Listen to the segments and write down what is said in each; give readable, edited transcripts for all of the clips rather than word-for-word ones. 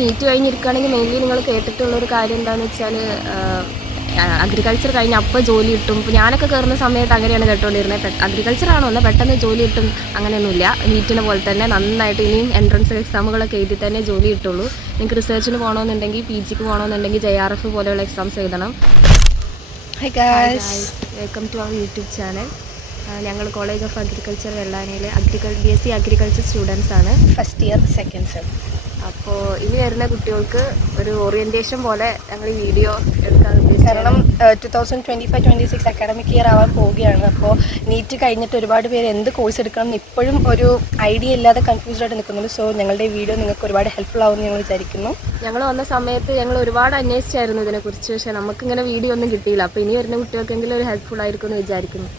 NEET കഴിഞ്ഞിരിക്കുകയാണെങ്കിൽ mainly നിങ്ങൾ കേട്ടിട്ടുള്ളൊരു കാര്യം എന്താണെന്ന് വെച്ചാൽ അഗ്രികൾച്ചർ കഴിഞ്ഞ് അപ്പോൾ ജോലി കിട്ടും. ഇപ്പോൾ ഞാനൊക്കെ കയറുന്ന സമയത്ത് അങ്ങനെയാണ് കേട്ടുകൊണ്ടിരുന്നത്. അഗ്രികൾച്ചറാണോ എന്നാൽ പെട്ടെന്ന് ജോലി കിട്ടും അങ്ങനെയൊന്നുമില്ല. നീറ്റിനെ പോലെ തന്നെ നന്നായിട്ട് ഇനിയും എൻട്രൻസ് എക്സാമുകളൊക്കെ എഴുതി തന്നെ ജോലി കിട്ടുള്ളൂ. നിങ്ങൾക്ക് റിസർച്ചിന് പോകണമെന്നുണ്ടെങ്കിൽ ജിക്ക് പോകണമെന്നുണ്ടെങ്കിൽ JRF പോലെയുള്ള എക്സാംസ് എഴുതണം. Hi guys, welcome to our YouTube channel. ഞങ്ങൾ കോളേജ് ഓഫ് അഗ്രികൾച്ചർ വെള്ളാനയിൽ BSc അഗ്രികൾച്ചർ സ്റ്റുഡൻസ് ആണ്. First year second sem. അപ്പോൾ ഇനി വരുന്ന കുട്ടികൾക്ക് ഒരു ഓറിയൻറ്റേഷൻ പോലെ ഞങ്ങൾ ഈ വീഡിയോ എടുക്കാൻ ഉദ്ദേശിച്ചത്. കാരണം 2025-26 അക്കാഡമിക് ഇയർ ആവാൻ പോവുകയാണ്. അപ്പോൾ നീറ്റ് കഴിഞ്ഞിട്ട് ഒരുപാട് പേര് എന്ത് കോഴ്സ് എടുക്കണം എന്ന് ഇപ്പോഴും ഒരു ഐഡിയ ഇല്ലാതെ കൺഫ്യൂസ്ഡ് ആയിട്ട് നിൽക്കുന്നുണ്ട്. സോ ഞങ്ങളുടെ ഈ വീഡിയോ നിങ്ങൾക്ക് ഒരുപാട് ഹെൽപ്ഫുൾ ആവുമെന്ന് ഞങ്ങൾ വിചാരിക്കുന്നു. ഞങ്ങൾ വന്ന സമയത്ത് ഞങ്ങൾ ഒരുപാട് അന്വേഷിച്ചായിരുന്നു ഇതിനെക്കുറിച്ച്, പക്ഷേ നമുക്കിങ്ങനെ വീഡിയോ ഒന്നും കിട്ടിയില്ല. അപ്പോൾ ഇനി വരുന്ന കുട്ടികൾക്കെങ്കിലും ഒരു ഹെൽപ്ഫുൾ ആയിരിക്കും എന്ന് വിചാരിക്കുന്നു.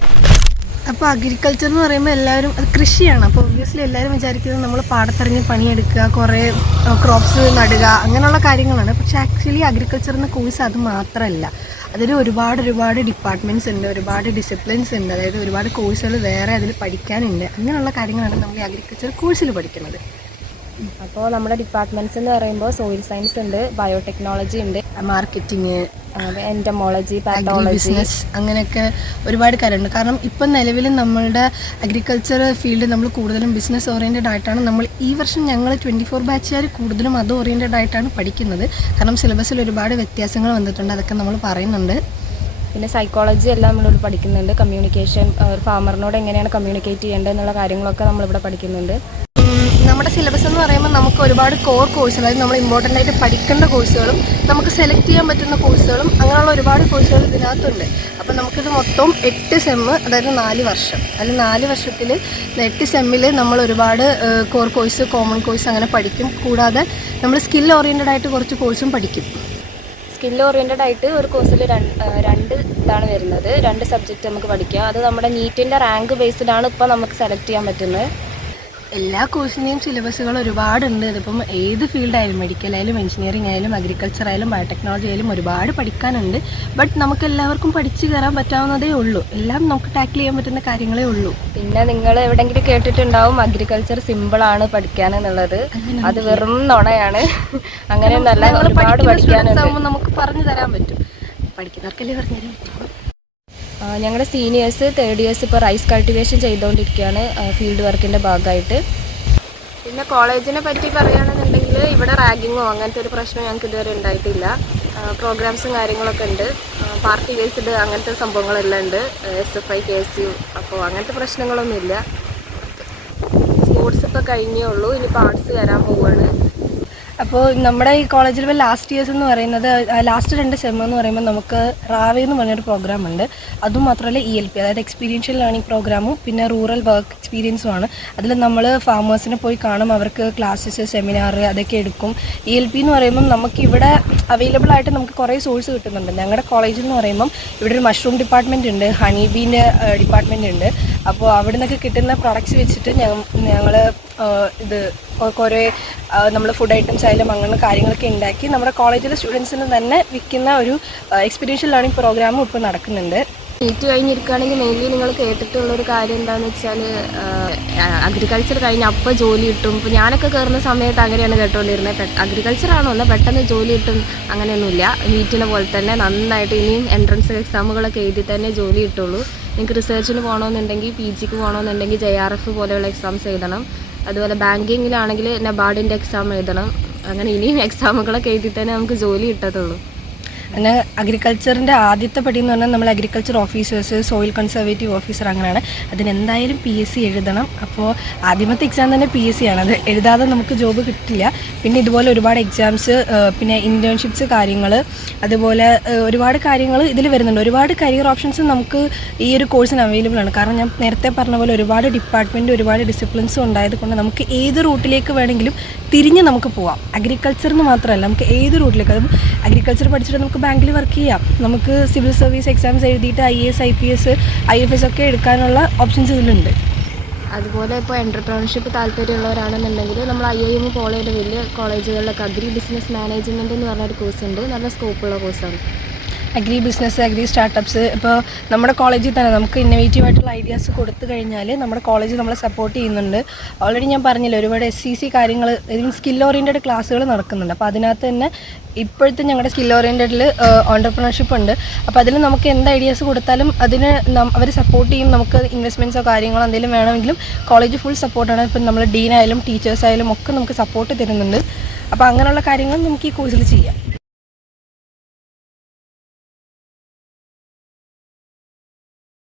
അപ്പോൾ അഗ്രികൾച്ചർ എന്ന് പറയുമ്പോൾ എല്ലാവരും അത് കൃഷിയാണ്. അപ്പോൾ ഒബ്വിയസ്ലി എല്ലാവരും വിചാരിക്കുന്നത് നമ്മൾ പാടത്തിറങ്ങി പണിയെടുക്കുക, കുറേ ക്രോപ്സ് നടുക, അങ്ങനെയുള്ള കാര്യങ്ങളാണ്. പക്ഷേ ആക്ച്വലി അഗ്രികൾച്ചർ എന്ന കോഴ്സ് അത് മാത്രമല്ല. അതിൽ ഒരുപാട് ഡിപ്പാർട്ട്മെൻറ്റ്സ് ഉണ്ട്, ഒരുപാട് ഡിസിപ്ലിൻസ് ഉണ്ട്. അതായത് ഒരുപാട് കോഴ്സുകൾ വേറെ അതിൽ പഠിക്കാനുണ്ട്. അങ്ങനെയുള്ള കാര്യങ്ങളാണ് നമ്മൾ ഈ അഗ്രികൾച്ചർ കോഴ്സിൽ പഠിക്കുന്നത്. അപ്പോൾ നമ്മുടെ ഡിപ്പാർട്ട്മെൻറ്റ്സ് എന്ന് പറയുമ്പോൾ സോയിൽ സയൻസ് ഉണ്ട്, ബയോടെക്നോളജി ഉണ്ട്, മാർക്കറ്റിങ്, എൻറ്റമോളജി, പാത്തോളജി, ബിസിനസ്, അങ്ങനെയൊക്കെ ഒരുപാട് കാര്യമുണ്ട്. കാരണം ഇപ്പം നിലവിൽ നമ്മളുടെ അഗ്രികൾച്ചർ ഫീൽഡ് നമ്മൾ കൂടുതലും ബിസിനസ് ഓറിയൻറ്റഡ് ആയിട്ടാണ്. നമ്മൾ ഈ വർഷം ഞങ്ങൾ 24 ബാച്ചുകാർ കൂടുതലും അത് ഓറിയൻറ്റഡ് ആയിട്ടാണ് പഠിക്കുന്നത്. കാരണം സിലബസിൽ ഒരുപാട് വ്യത്യാസങ്ങൾ വന്നിട്ടുണ്ട്, അതൊക്കെ നമ്മൾ പറയുന്നുണ്ട്. പിന്നെ സൈക്കോളജി എല്ലാം നമ്മളിവിടെ പഠിക്കുന്നുണ്ട്. കമ്മ്യൂണിക്കേഷൻ, ഒരു ഫാമറിനോട് എങ്ങനെയാണ് കമ്മ്യൂണിക്കേറ്റ് ചെയ്യേണ്ടത് എന്നുള്ള കാര്യങ്ങളൊക്കെ നമ്മളിവിടെ പഠിക്കുന്നുണ്ട്. നമ്മുടെ സിലബസ് എന്ന് പറയുമ്പോൾ നമുക്ക് ഒരുപാട് കോർ കോഴ്സുകൾ, അതായത് നമ്മൾ ഇമ്പോർട്ടൻ്റ് ആയിട്ട് പഠിക്കേണ്ട കോഴ്സുകളും നമുക്ക് സെലക്ട് ചെയ്യാൻ പറ്റുന്ന കോഴ്സുകളും അങ്ങനെയുള്ള ഒരുപാട് കോഴ്സുകൾ ഇതിനകത്തുണ്ട്. അപ്പോൾ നമുക്കിത് മൊത്തം 8 സെമ്മ്, അതായത് 4 വർഷം. അതിൽ 4 വർഷത്തിൽ 8 സെമ്മിൽ നമ്മൾ ഒരുപാട് കോർ കോഴ്സ്, കോമൺ കോഴ്സ് അങ്ങനെ പഠിക്കും. കൂടാതെ നമ്മൾ സ്കിൽ ഓറിയൻറ്റഡ് ആയിട്ട് കുറച്ച് കോഴ്സും പഠിക്കും. സ്കിൽ ഓറിയൻറ്റഡ് ആയിട്ട് ഒരു കോഴ്സിൽ രണ്ട് ഇതാണ് വരുന്നത്, 2 സബ്ജക്റ്റ് നമുക്ക് പഠിക്കാം. അത് നമ്മുടെ നീറ്റിൻ്റെ റാങ്ക് ബേസ്ഡാണ് ഇപ്പോൾ നമുക്ക് സെലക്ട് ചെയ്യാൻ പറ്റുന്നത്. എല്ലാ കോഴ്സിൻ്റെയും സിലബസുകൾ ഒരുപാടുണ്ട്. ഇതിപ്പം ഏത് ഫീൽഡായാലും, മെഡിക്കൽ ആയാലും എഞ്ചിനീയറിംഗ് ആയാലും അഗ്രികൾച്ചർ ആയാലും ബയോടെക്നോളജി ആയാലും ഒരുപാട് പഠിക്കാനുണ്ട്. ബട്ട് നമുക്ക് എല്ലാവർക്കും പഠിച്ചു കയറാൻ പറ്റാവുന്നതേ ഉള്ളൂ. എല്ലാം നമുക്ക് ടാക്കിൾ ചെയ്യാൻ പറ്റുന്ന കാര്യങ്ങളേ ഉള്ളൂ. പിന്നെ നിങ്ങൾ എവിടെയെങ്കിലും കേട്ടിട്ടുണ്ടാവും അഗ്രികൾച്ചർ സിമ്പിളാണ് പഠിക്കാൻ എന്നുള്ളത്. അത് വെറും നുണയാണ്. അങ്ങനെയൊന്നല്ല, ഒരുപാട് പഠിക്കാനുണ്ട്. നമുക്ക് പറഞ്ഞു തരാൻ പറ്റും, പഠിക്കുന്നവർക്കല്ലേ പറഞ്ഞു തരാൻ പറ്റും. ഞങ്ങളുടെ സീനിയേഴ്സ് 3rd ഇയേഴ്സ് ഇപ്പോൾ റൈസ് കൾട്ടിവേഷൻ ചെയ്തുകൊണ്ടിരിക്കുകയാണ് ഫീൽഡ് വർക്കിൻ്റെ ഭാഗമായിട്ട്. പിന്നെ കോളേജിനെ പറ്റി പറയുകയാണെന്നുണ്ടെങ്കിൽ ഇവിടെ റാഗിങ്ങോ അങ്ങനത്തെ ഒരു പ്രശ്നം ഞങ്ങൾക്ക് ഇതുവരെ ഉണ്ടായിട്ടില്ല. പ്രോഗ്രാംസും കാര്യങ്ങളൊക്കെ ഉണ്ട്, പാർട്ടി ബേസ്ഡ് അങ്ങനത്തെ സംഭവങ്ങളെല്ലാം ഉണ്ട്, SFI KSU. അപ്പോൾ അങ്ങനത്തെ പ്രശ്നങ്ങളൊന്നുമില്ല. സ്പോർട്സ് ഇപ്പോൾ കഴിഞ്ഞേ ഉള്ളൂ, ഇനിയിപ്പോൾ ആർട്സ് വരാൻ പോവുകയാണ്. അപ്പോൾ നമ്മുടെ ഈ കോളേജിൽ ലാസ്റ്റ് ഇയേഴ്സ് എന്ന് പറയുന്നത്, ലാസ്റ്റ് 2 സെം എന്ന് പറയുമ്പോൾ നമുക്ക് റാവേ എന്ന് പറഞ്ഞൊരു പ്രോഗ്രാം ഉണ്ട്. അതും മാത്രമല്ല ELP, അതായത് എക്സ്പീരിയൻഷ്യൽ ലേണിംഗ് പ്രോഗ്രാമും പിന്നെ റൂറൽ വർക്ക് എക്സ്പീരിയൻസുമാണ്. അതിൽ നമ്മൾ ഫാമേഴ്സിനെ പോയി കാണും, അവർക്ക് ക്ലാസ്സസ്, സെമിനാർ അതൊക്കെ എടുക്കും. ELP എന്ന് പറയുമ്പം നമുക്കിവിടെ അവൈലബിൾ ആയിട്ട് നമുക്ക് കുറേ സോഴ്സ് കിട്ടുന്നുണ്ട്. ഞങ്ങളുടെ കോളേജിൽ എന്ന് പറയുമ്പം ഇവിടെ ഒരു മഷ്റൂം ഡിപ്പാർട്ട്മെൻറ്റ് ഉണ്ട്, ഹണി ബീൻ്റെ ഡിപ്പാർട്ട്മെൻറ്റ് ഉണ്ട്. അപ്പോൾ അവിടെ നിന്നൊക്കെ കിട്ടുന്ന പ്രൊഡക്ട്സ് വെച്ചിട്ട് ഞങ്ങൾ ഇത് കുറേ നമ്മൾ ഫുഡ് ഐറ്റംസ് ആയാലും അങ്ങനെ കാര്യങ്ങളൊക്കെ ഉണ്ടാക്കി നമ്മുടെ കോളേജിലെ സ്റ്റുഡൻസിന് തന്നെ വിൽക്കുന്ന ഒരു എക്സ്പീരിയൻഷ്യൽ ലേണിംഗ് പ്രോഗ്രാമും ഇപ്പോൾ നടക്കുന്നുണ്ട്. നീറ്റ് കഴിഞ്ഞിരിക്കുകയാണെങ്കിൽ മെയിൻലി നിങ്ങൾ കേട്ടിട്ടുള്ളൊരു കാര്യം എന്താണെന്ന് വെച്ചാൽ അഗ്രികൾച്ചർ കഴിഞ്ഞ് അപ്പോൾ ജോലി കിട്ടും. ഇപ്പോൾ ഞാനൊക്കെ കയറുന്ന സമയത്ത് അങ്ങനെയാണ് കേട്ടുകൊണ്ടിരുന്നത്. അഗ്രികൾച്ചറാണോ എന്നാൽ പെട്ടെന്ന് ജോലി കിട്ടും അങ്ങനെയൊന്നുമില്ല. നീറ്റിനെ പോലെ തന്നെ നന്നായിട്ട് ഇനിയും എൻട്രൻസ് എക്സാമുകളൊക്കെ എഴുതി തന്നെ ജോലി കിട്ടുള്ളൂ. നിങ്ങൾക്ക് റിസർച്ചിന് പോകണമെന്നുണ്ടെങ്കിൽ ജിക്ക് പോകണമെന്നുണ്ടെങ്കിൽ JRF പോലെയുള്ള എക്സാംസ് എഴുതണം. അതുപോലെ ബാങ്കിങ്ങിലാണെങ്കിൽ നബാർഡിൻ്റെ എക്സാം എഴുതണം. അങ്ങനെ ഇനിയും എക്സാമുകളൊക്കെ എഴുതി തന്നെ നമുക്ക് ജോലി കിട്ടത്തുള്ളൂ. പിന്നെ അഗ്രികൾച്ചറിൻ്റെ ആദ്യത്തെ പടി എന്ന് പറഞ്ഞാൽ നമ്മൾ agriculture officers, soil conservative officer അങ്ങനെയാണ്. അതിനെന്തായാലും PSC എഴുതണം. അപ്പോൾ ആദ്യമത്തെ എക്സാം തന്നെ PSC ആണ്, അത് എഴുതാതെ നമുക്ക് ജോബ് കിട്ടില്ല. പിന്നെ ഇതുപോലെ ഒരുപാട് എക്സാംസ്, പിന്നെ ഇൻറ്റേൺഷിപ്സ് കാര്യങ്ങൾ, അതുപോലെ ഒരുപാട് കാര്യങ്ങൾ ഇതിൽ വരുന്നുണ്ട്. ഒരുപാട് കരിയർ ഓപ്ഷൻസ് നമുക്ക് ഈ ഒരു കോഴ്സിന് അവൈലബിൾ ആണ്. കാരണം ഞാൻ നേരത്തെ പറഞ്ഞ പോലെ ഒരുപാട് ഡിപ്പാർട്ട്മെൻറ്റ്, ഒരുപാട് ഡിസിപ്ലിൻസും ഉണ്ടായത് കൊണ്ട് നമുക്ക് ഏത് റൂട്ടിലേക്ക് വേണമെങ്കിലും തിരിഞ്ഞ് നമുക്ക് പോവാം. അഗ്രികൾച്ചറിന് മാത്രമല്ല, നമുക്ക് ഏത് റൂട്ടിലേക്ക്, അതും അഗ്രികൾച്ചർ പഠിച്ചിട്ട് നമുക്ക് ബാങ്കിൽ വർക്ക് ചെയ്യാം, നമുക്ക് സിവിൽ സർവീസ് എക്സാംസ് എഴുതിയിട്ട് IAS IPS IFS ഒക്കെ എടുക്കാനുള്ള ഓപ്ഷൻസ് ഇതിലുണ്ട്. അതുപോലെ ഇപ്പോൾ എൻ്റർപ്രണർഷിപ്പ് താല്പര്യമുള്ളവരാണെന്നുണ്ടെങ്കിൽ നമ്മൾ IIM പോലെയുള്ള വലിയ കോളേജുകളിലൊക്കെ അഗ്രി ബിസിനസ് മാനേജ്മെൻറ്റ് എന്ന് പറഞ്ഞൊരു കോഴ്സ് ഉണ്ട്. നല്ല സ്കോപ്പുള്ള കോഴ്സാണ്. Agri business, agri startups. ഇപ്പോൾ നമ്മുടെ കോളേജിൽ തന്നെ നമുക്ക് ഇന്നോവേറ്റീവ് ആയിട്ടുള്ള ഐഡിയാസ് കൊടുത്തു കഴിഞ്ഞാൽ നമ്മുടെ കോളേജ് നമ്മളെ സപ്പോർട്ട് ചെയ്യുന്നുണ്ട്. ഓൾറെഡി ഞാൻ പറഞ്ഞില്ല, ഒരുപാട് SCC കാര്യങ്ങൾ, സ്കിൽ ഓറിയൻറ്റഡ് ക്ലാസ്സുകൾ നടക്കുന്നുണ്ട്. അപ്പോൾ അതിനകത്ത് തന്നെ ഇപ്പോഴത്തെ ഞങ്ങളുടെ സ്കിൽ ഓറിയൻറ്റഡിൽ ഓണ്ടർപ്രണർഷിപ്പ് ഉണ്ട്. അപ്പോൾ അതിൽ നമുക്ക് എന്ത് ഐഡിയാസ് കൊടുത്താലും അതിന് അവർ സപ്പോർട്ട് ചെയ്യും. നമുക്ക് ഇൻവെസ്റ്റ്മെൻറ്റ്സോ കാര്യങ്ങളോ എന്തെങ്കിലും വേണമെങ്കിലും കോളേജ് ഫുൾ സപ്പോർട്ടാണ്. ഇപ്പം നമ്മൾ ഡീനായാലും ടീച്ചേഴ്സായാലും ഒക്കെ നമുക്ക് സപ്പോർട്ട് തരുന്നുണ്ട്. അപ്പോൾ അങ്ങനെയുള്ള കാര്യങ്ങൾ നമുക്ക് ഈ കോഴ്സിൽ ചെയ്യാം.